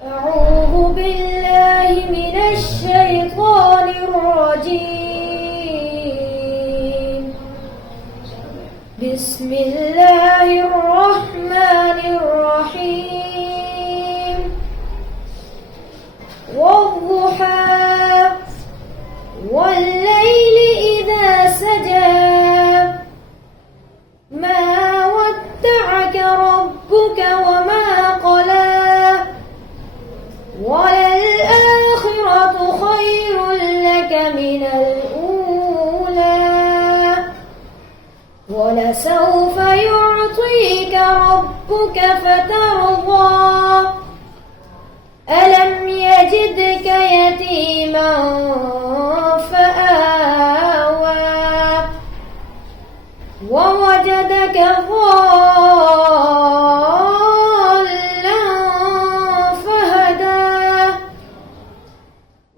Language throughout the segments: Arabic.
أعوذ بالله من الشيطان الرجيم. بسم الله الرحمن الرحيم. والضحى والليل إذا سجى ما ودعك ربك وما قلى وللآخرة خير لك من الأولى ولسوف يعطيك ربك فترضى ألم يجدك يتيما فآوى ووجدك ضالا فهدى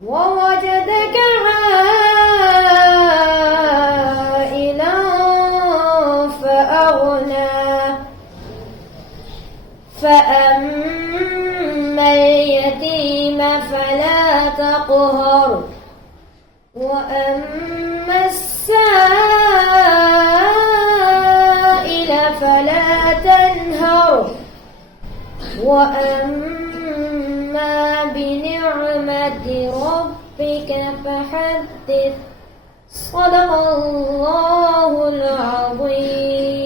ووجدك عائلا فأغنى فأما اليتيم فلا تقهر وأما السائل فلا تنهر وأما بنعمة ربك فحدث. صدق الله العظيم.